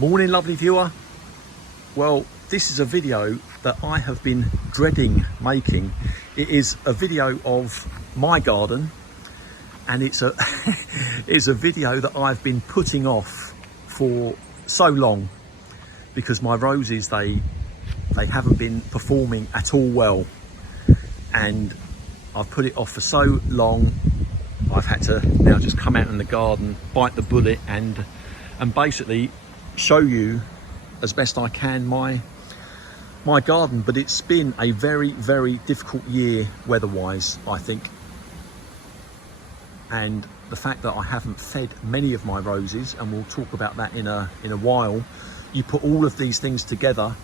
Morning, lovely viewer. Well, this is a video that I have been dreading making. It is a video of my garden, and it's a it's a video that I've been putting off for so long because my roses they haven't been performing at all well, and I've put it off for so long. I've had to now just come out in the garden, bite the bullet, and basically show you as best I can my garden. But it's been a very difficult year weather-wise, I think, and the fact that I haven't fed many of my roses, and we'll talk about that in a while. You put all of these things together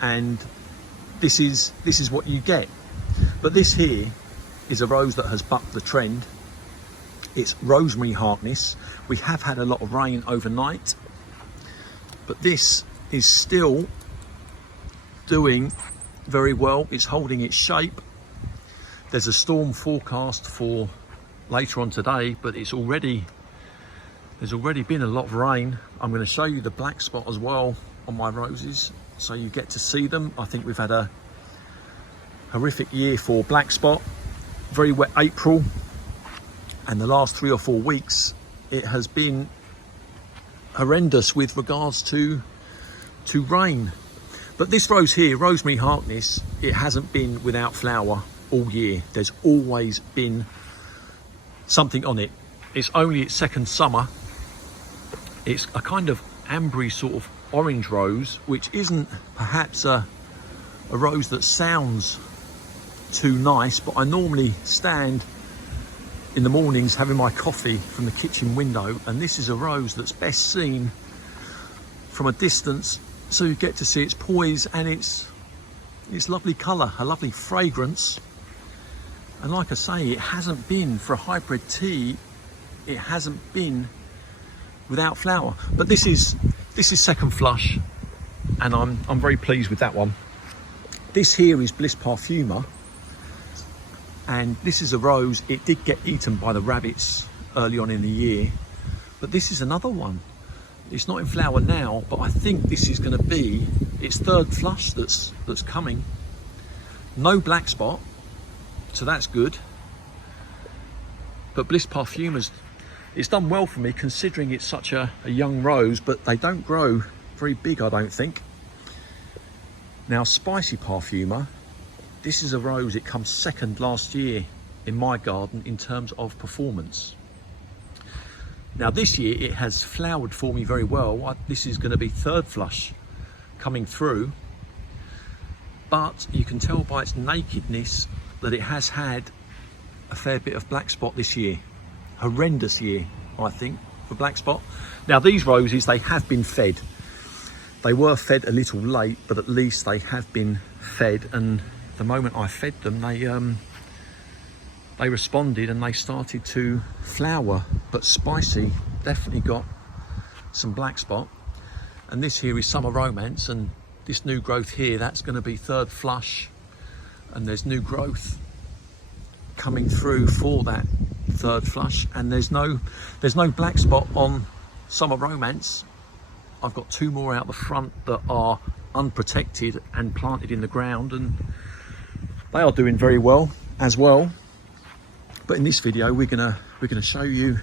and this is what you get. But this here is a rose that has bucked the trend. It's Rosemary Harkness. We have had a lot of rain overnight, but this is still doing very well. It's holding its shape. There's a storm forecast for later on today, but there's already been a lot of rain. I'm going to show you the black spot as well on my roses so you get to see them. I think we've had a horrific year for black spot. Very wet April, and the last 3 or 4 weeks it has been horrendous with regards to rain. But this rose here, Rosemary Harkness, it hasn't been without flower all year. There's always been something on it. It's only its second summer. It's a kind of ambery sort of orange rose, which isn't perhaps a rose that sounds too nice, but I normally stand in the mornings having my coffee from the kitchen window, and this is a rose that's best seen from a distance, so you get to see its poise and its lovely colour, a lovely fragrance. And like I say, it hasn't been, for a hybrid tea, it hasn't been without flower. But this is second flush, and I'm very pleased with that one. This here is Bliss Parfuma, and this is a rose. It did get eaten by the rabbits early on in the year, but this is another one. It's not in flower now, but I think this is going to be its third flush that's coming. No black spot, so that's good. But Bliss Parfuma's, it's done well for me considering it's such a young rose, but they don't grow very big, I don't think. Now, Spicy Parfuma, this is a rose, it comes second last year in my garden in terms of performance. Now this year it has flowered for me very well. This is going to be third flush coming through, but you can tell by its nakedness that it has had a fair bit of black spot this year. Horrendous year, I think, for black spot. Now these roses, they have been fed. They were fed a little late, but at least they have been fed, and the moment I fed them, they responded and they started to flower. But Spicy definitely got some black spot. And this here is Summer Romance, and this new growth here, that's going to be third flush, and there's new growth coming through for that third flush. And there's no black spot on Summer Romance. I've got 2 more out the front that are unprotected and planted in the ground, and they are doing very well as well. But in this video we're gonna show you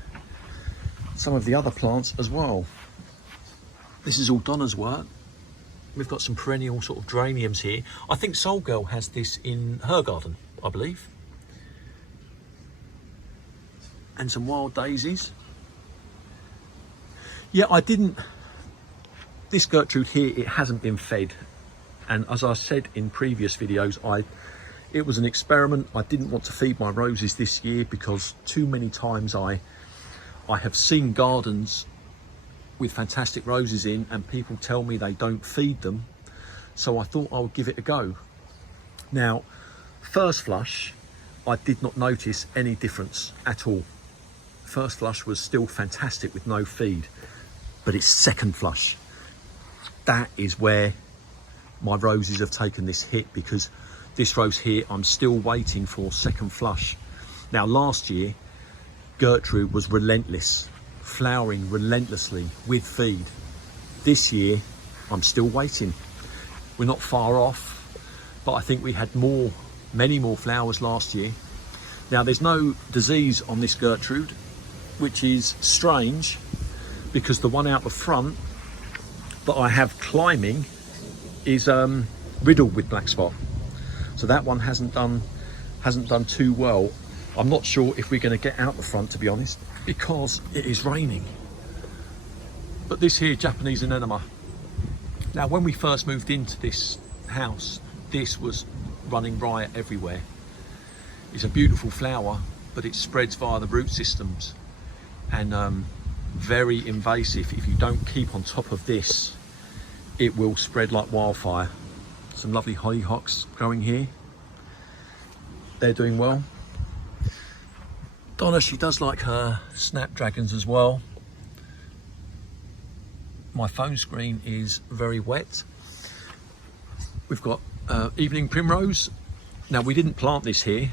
some of the other plants as well. This is all Donna's work. We've got some perennial sort of geraniums here. I think Soul Girl has this in her garden, I believe. And some wild daisies. Yeah, this Gertrude here, it hasn't been fed. And as I said in previous videos, it was an experiment. I didn't want to feed my roses this year because too many times I have seen gardens with fantastic roses in and people tell me they don't feed them. So I thought I would give it a go. Now, first flush, I did not notice any difference at all. First flush was still fantastic with no feed, but it's second flush. That is where my roses have taken this hit, because this rose here, I'm still waiting for second flush. Now last year, Gertrude was relentless, flowering relentlessly with feed. this year, I'm still waiting. We're not far off, but I think we had many more flowers last year. Now there's no disease on this Gertrude, which is strange because the one out the front that I have climbing is riddled with black spot. So that one hasn't done too well. I'm not sure if we're going to get out the front, to be honest, because it is raining. But this here, Japanese anemone. Now, when we first moved into this house, this was running riot everywhere. It's a beautiful flower, but it spreads via the root systems and very invasive. If you don't keep on top of this, it will spread like wildfire. Some lovely hollyhocks growing here. They're doing well. Donna, she does like her snapdragons as well. My phone screen is very wet. We've got evening primrose. Now, we didn't plant this here,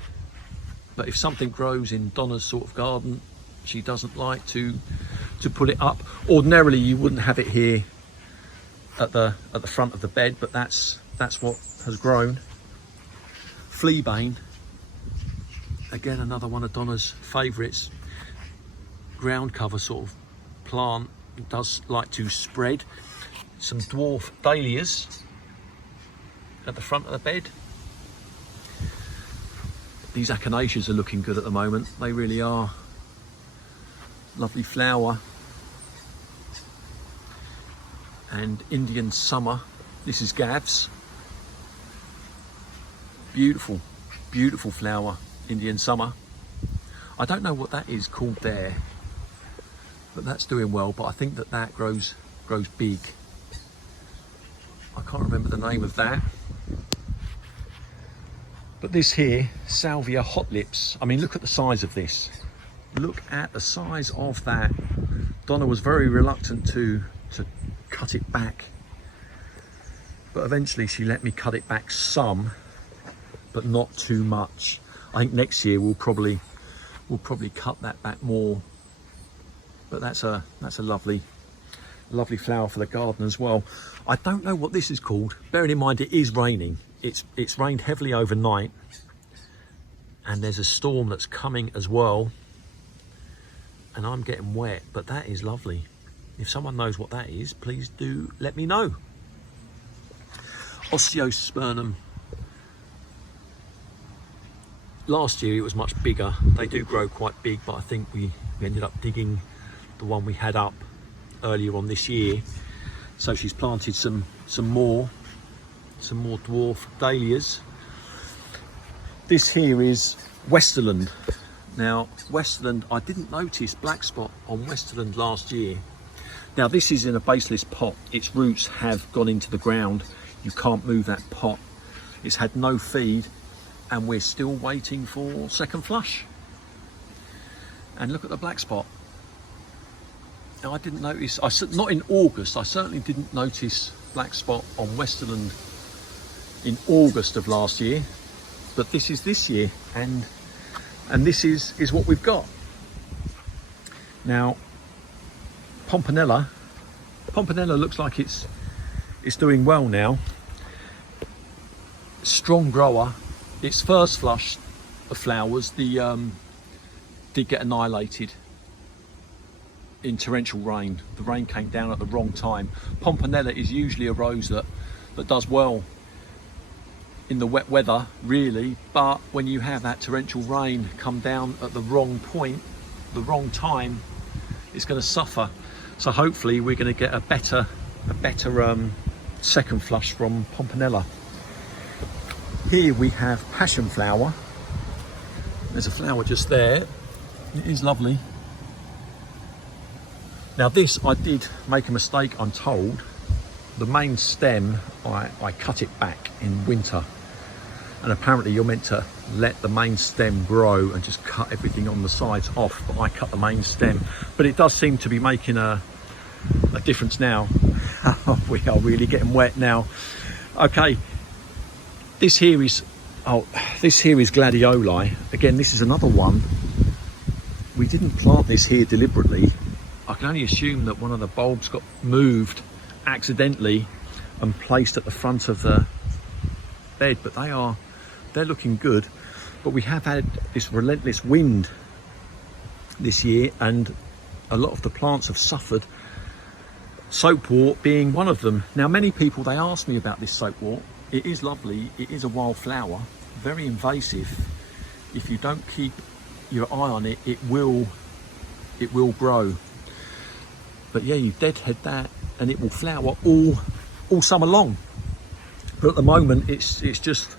but if something grows in Donna's sort of garden, she doesn't like to put it up. Ordinarily, you wouldn't have it here at the front of the bed, but that's what has grown. Fleabane, again another one of Donna's favourites. Ground cover sort of plant. It does like to spread. Some dwarf dahlias at the front of the bed. These echinaceas are looking good at the moment. They really are. Lovely flower. And Indian summer. This is Gavs. Beautiful, beautiful flower, Indian summer. I don't know what that is called there, but that's doing well. But I think that grows big. I can't remember the name of that. But this here, Salvia hot lips. I mean, look at the size of this. Look at the size of that. Donna was very reluctant to cut it back, but eventually she let me cut it back some, but not too much. I think next year we'll probably cut that back more. But that's a lovely flower for the garden as well. I don't know what this is called. Bearing in mind it is raining. It's rained heavily overnight, and there's a storm that's coming as well, and I'm getting wet, but that is lovely. If someone knows what that is, please do let me know. Osteospermum. Last year it was much bigger. They do grow quite big, but I think we ended up digging the one we had up earlier on this year. So she's planted some more dwarf dahlias. This here is Westerland. Now, Westerland, I didn't notice black spot on Westerland last year. Now, this is in a baseless pot. Its roots have gone into the ground. You can't move that pot. It's had no feed, and we're still waiting for second flush. And look at the black spot. Now, I didn't notice, not in August, I certainly didn't notice black spot on Westerland in August of last year, but this is this year, and this is what we've got. Now, Pomponella looks like it's doing well now. Strong grower. Its first flush of flowers, did get annihilated in torrential rain. The rain came down at the wrong time. Pomponella is usually a rose that does well in the wet weather, really, but when you have that torrential rain come down at the wrong point, the wrong time, it's going to suffer. So hopefully we're going to get a better second flush from Pomponella. Here we have passion flower. There's a flower just there. It is lovely. Now this, I did make a mistake, I'm told. The main stem, I cut it back in winter, and apparently you're meant to let the main stem grow and just cut everything on the sides off, but I cut the main stem. But it does seem to be making a difference now. We are really getting wet now. Okay, this here is gladioli. Again, this is another one. We didn't plant this here deliberately. I can only assume that one of the bulbs got moved accidentally and placed at the front of the bed, but they're looking good. But we have had this relentless wind this year, and a lot of the plants have suffered, soapwort being one of them. Now, many people, they ask me about this soapwort. It is lovely, it is a wild flower, very invasive. If you don't keep your eye on it, it will grow. But yeah, you deadhead that and it will flower all summer long. But at the moment it's just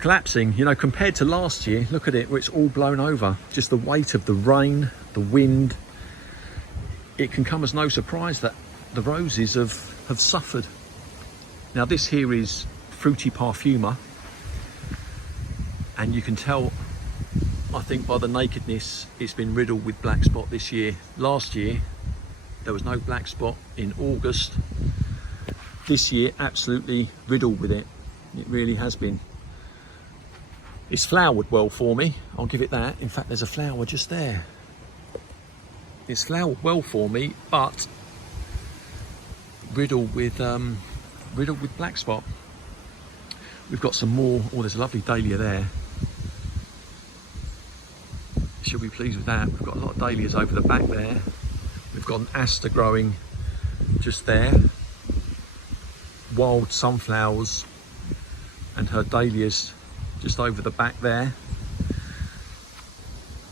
collapsing, you know, compared to last year. Look at it, where it's all blown over. Just the weight of the rain, the wind. It can come as no surprise that the roses have suffered. Now this here is Fruity Parfuma, and you can tell, I think, by the nakedness, it's been riddled with black spot this year. Last year there was no black spot in August. This year absolutely riddled with it. It really has been. It's flowered well for me, I'll give it that. In fact, there's a flower just there. It's flowered well for me, but riddled with black spot. We've got some more. Oh, there's a lovely dahlia there. She'll be pleased with that. We've got a lot of dahlias over the back there. We've got an aster growing just there. Wild sunflowers and her dahlias just over the back there.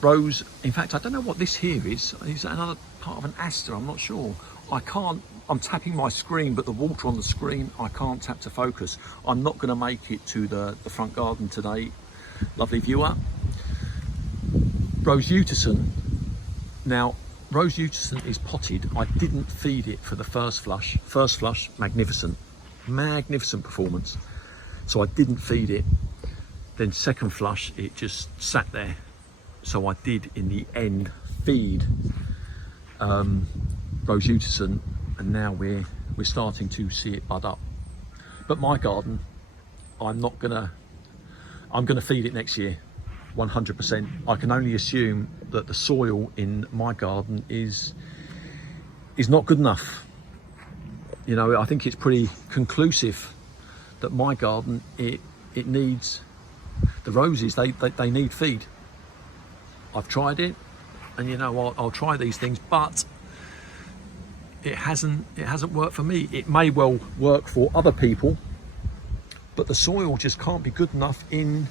Rose, in fact, I don't know what this here is. Is that another part of an aster? I'm not sure. I'm tapping my screen, but the water on the screen, I can't tap to focus. I'm not going to make it to the front garden today, lovely viewer. Rose Utterson. Now, Rose Utterson is potted. I didn't feed it for the first flush. First flush, magnificent performance. So I didn't feed it. Then second flush, it just sat there. So I did, in the end, feed Rose Utterson, and now we're starting to see it bud up. But my garden, I'm gonna feed it next year, 100%. I can only assume that the soil in my garden is not good enough. You know, I think it's pretty conclusive that my garden, it needs, the roses, they need feed. I've tried it, and you know, I'll try these things, but it hasn't worked for me. It may well work for other people, but the soil just can't be good enough in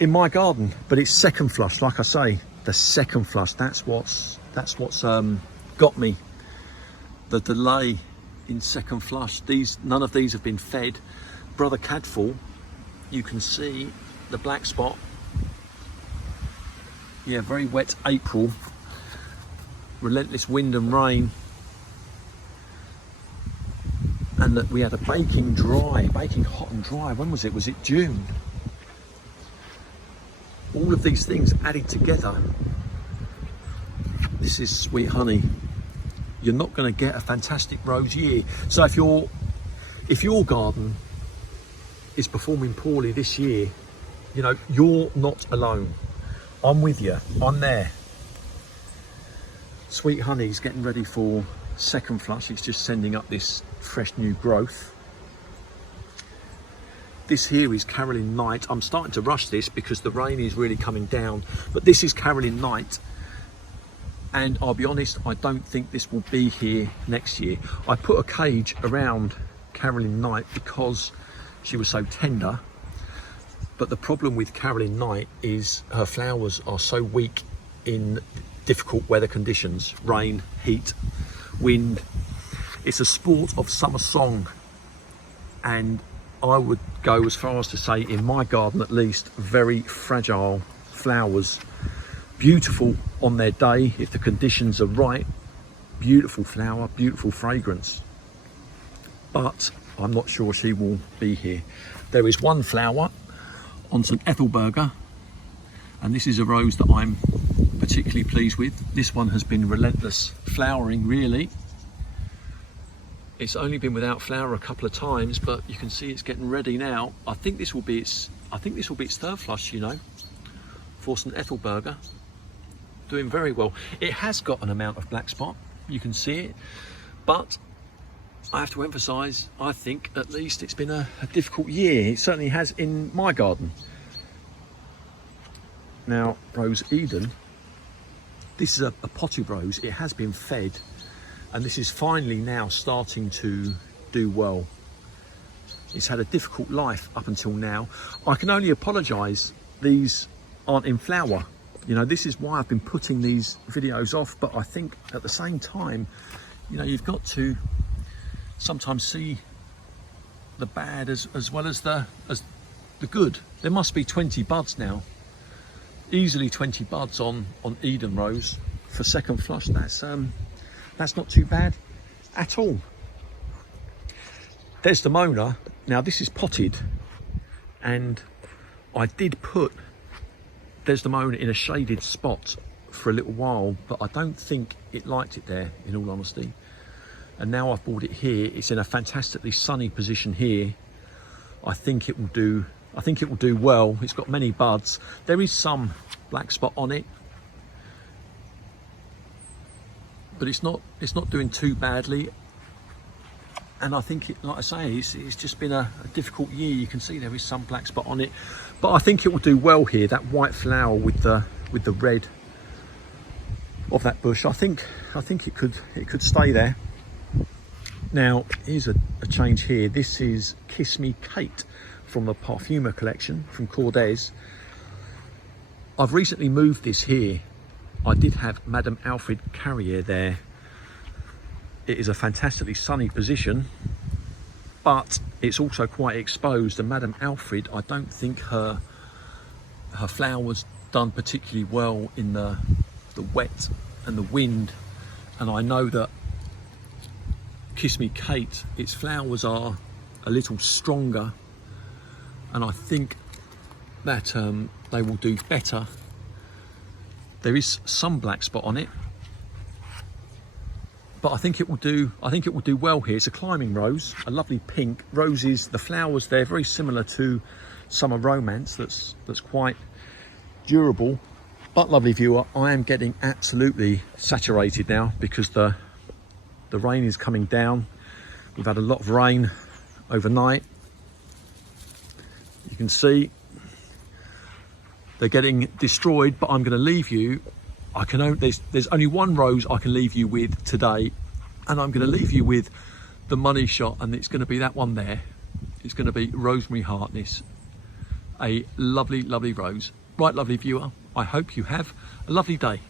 my garden. But it's second flush, like I say, the second flush, that's what's got me. The delay in second flush. None of these have been fed. Brother Cadfall, you can see the black spot. Yeah, very wet April, relentless wind and rain, and that we had a baking hot and dry. When was it? Was it June? All of these things added together. This is Sweet Honey. You're not going to get a fantastic rose year. So if your garden is performing poorly this year, you know, you're not alone. I'm with you, I'm there. Sweet Honey's getting ready for second flush. It's just sending up this fresh new growth. This here is Caroline Knight. I'm starting to rush this because the rain is really coming down, but this is Caroline Knight. And I'll be honest, I don't think this will be here next year. I put a cage around Caroline Knight because she was so tender. But the problem with Caroline Knight is her flowers are so weak in difficult weather conditions, rain, heat, wind. It's a sport of summer song. And I would go as far as to say, in my garden at least, very fragile flowers. Beautiful on their day, if the conditions are right. Beautiful flower, beautiful fragrance. But I'm not sure she will be here. There is one flower on St Ethelberga, and this is a rose that I'm particularly pleased with. This one has been relentless flowering, really. It's only been without flower a couple of times, but you can see it's getting ready now. I think this will be its third flush, you know, for St Ethelberga. Doing very well. It has got an amount of black spot, you can see it. But I have to emphasise, I think at least it's been a difficult year. It certainly has in my garden. Now, Rose Eden, this is a potted rose. It has been fed, and this is finally now starting to do well. It's had a difficult life up until now. I can only apologise, these aren't in flower. You know, this is why I've been putting these videos off, but I think at the same time, you know, you've got to sometimes see the bad as well as the good. There must be 20 buds now. Easily 20 buds on Eden Rose for second flush. That's not too bad at all. Desdemona, now this is potted, and I did put Desdemona in a shaded spot for a little while, but I don't think it liked it there, in all honesty. And now I've brought it here. It's in a fantastically sunny position here. I think it will do well. It's got many buds. There is some black spot on it, but it's not doing too badly. And I think it, like I say, it's just been a difficult year. You can see there is some black spot on it, but I think it will do well here. That white flower with the red of that bush. I think it could stay there. Now here's a change here. This is Kiss Me Kate from the Parfuma collection from Cordes. I've recently moved this here. I did have Madame Alfred Carrier there. It is a fantastically sunny position, but it's also quite exposed. And Madame Alfred, I don't think her flower was done particularly well in the wet and the wind. And I know that Kiss Me Kate, its flowers are a little stronger, and I think that they will do better. There is some black spot on it, but I think it will do well here. It's a climbing rose, a lovely pink. Roses, the flowers there, very similar to Summer Romance, that's quite durable. But lovely viewer, I am getting absolutely saturated now because the rain is coming down. We've had a lot of rain overnight. You can see they're getting destroyed, but I'm going to leave you. There's only one rose I can leave you with today, and I'm going to leave you with the money shot, and it's going to be that one there. It's going to be Rosemary Harkness, a lovely, lovely rose. Right, lovely viewer, I hope you have a lovely day.